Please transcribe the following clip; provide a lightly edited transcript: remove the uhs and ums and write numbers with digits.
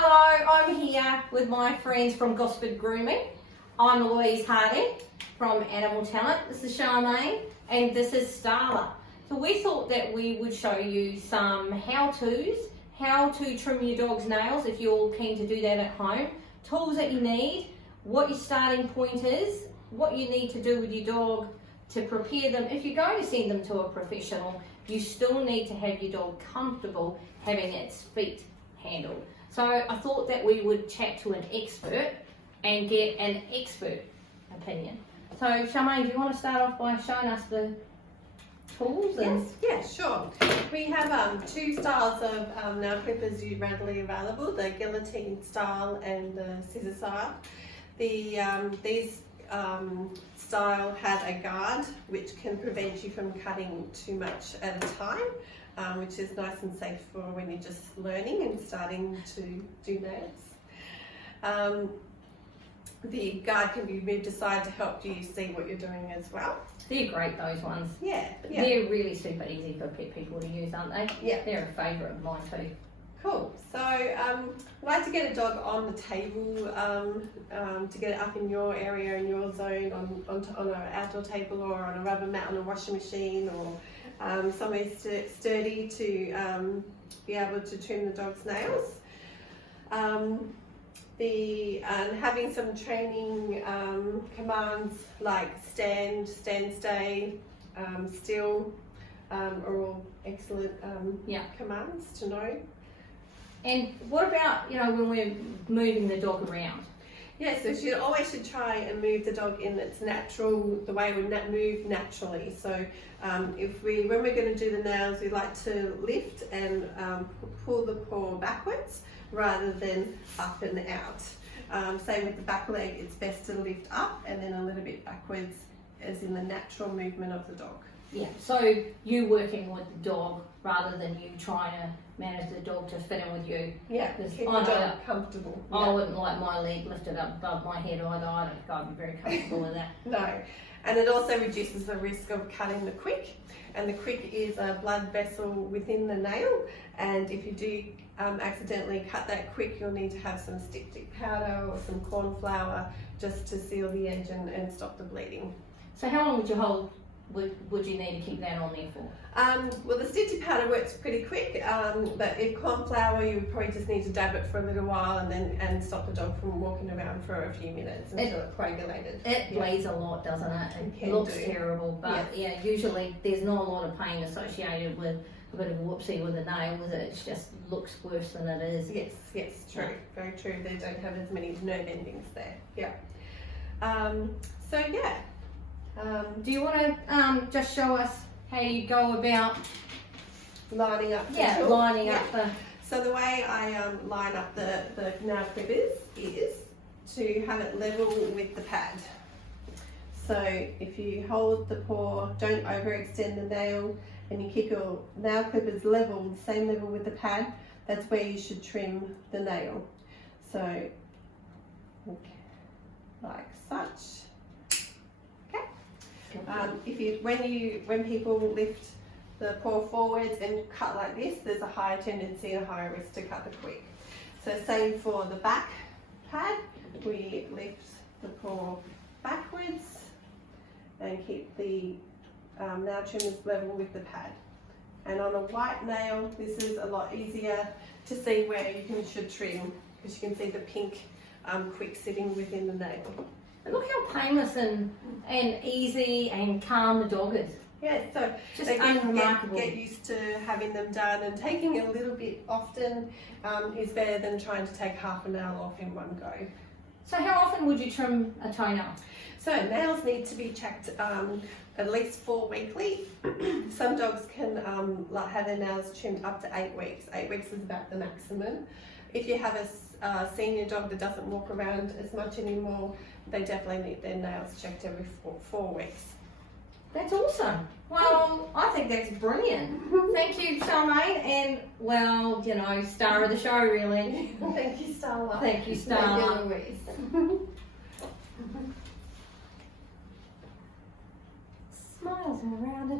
Hello, I'm here with my friends from Gosford Grooming. I'm Louise Harding from Animal Talent. This is Charmaine and this is Starla. So we thought that we would show you some how-tos, how to trim your dog's nails if you're keen to do that at home, tools that you need, what your starting point is, what you need to do with your dog to prepare them. If you're going to send them to a professional, you still need to have your dog comfortable having its feet handled. So I thought that we would chat to an expert and get an expert opinion. So Charmaine, do you want to start off by showing us the tools? Yes, sure. We have two styles of nail clippers readily available, the guillotine style and the scissor style. These style has a guard which can prevent you from cutting too much at a time, which is nice and safe for when you're just learning and starting to do nails. The guard can be moved aside to help you see what you're doing as well. They're great, those ones. Yeah. They're really super easy for pet people to use, aren't they? Yeah. They're a favourite of mine too. Cool. So I like to get a dog on the table to get it up in your area, in your zone, on an outdoor table or on a rubber mat on a washing machine or somewhere sturdy to be able to trim the dog's nails. Having some training commands like stand, stay, still are all excellent commands to know. And what about, when we're moving the dog around? Yeah, so you always should try and move the dog in its natural, the way we move naturally. So when we're going to do the nails, we like to lift and pull the paw backwards rather than up and out. Same with the back leg, it's best to lift up and then a little bit backwards as in the natural movement of the dog. Yeah, so you working with the dog rather than you trying to manage the dog to fit in with you. Yeah, keep the dog comfortable. I wouldn't like my leg lifted up above my head either. I don't think I'd be very comfortable with that. No, and it also reduces the risk of cutting the quick. And the quick is a blood vessel within the nail, and if you do accidentally cut that quick, you'll need to have some stick powder or some corn flour just to seal the edge and stop the bleeding. So how long would you need to keep that on there for? Well, the stitchy powder works pretty quick, but if corn flour, you would probably just need to dab it for a little while and stop the dog from walking around for a few minutes until it's coagulated. It bleeds a lot, doesn't it? It looks terrible, but yeah, usually there's not a lot of pain associated with a bit of a whoopsie with a nail, is it? It just looks worse than it is. Yes, true, very true. They don't have as many nerve endings there. Yeah. Do you want to just show us how you go about lining up? Lining up the. So the way I line up the nail clippers is to have it level with the pad. So if you hold the paw, don't overextend the nail, and you keep your nail clippers level, the same level with the pad, that's where you should trim the nail. So like such. When people lift the paw forwards and cut like this, there's a higher tendency and a higher risk to cut the quick. So same for the back pad, we lift the paw backwards and keep the nail trimmers level with the pad. And on a white nail, this is a lot easier to see where you should trim because you can see the pink quick sitting within the nail. And look how painless and easy and calm the dog is. Yeah, so just unremarkable. Get used to having them done, and taking a little bit often is better than trying to take half a nail off in one go. So how often would you trim a toenail? So nails need to be checked at least 4 weekly. Some dogs can have their nails trimmed up to 8 weeks. 8 weeks is about the maximum. If you have a senior dog that doesn't walk around as much anymore, they definitely need their nails checked every 4 weeks. That's awesome. Well, I think that's brilliant. Thank you, Charmaine, and star of the show, really. Thank you, Starla. Thank you, Starla. Thank you, Louise. Smiles around it.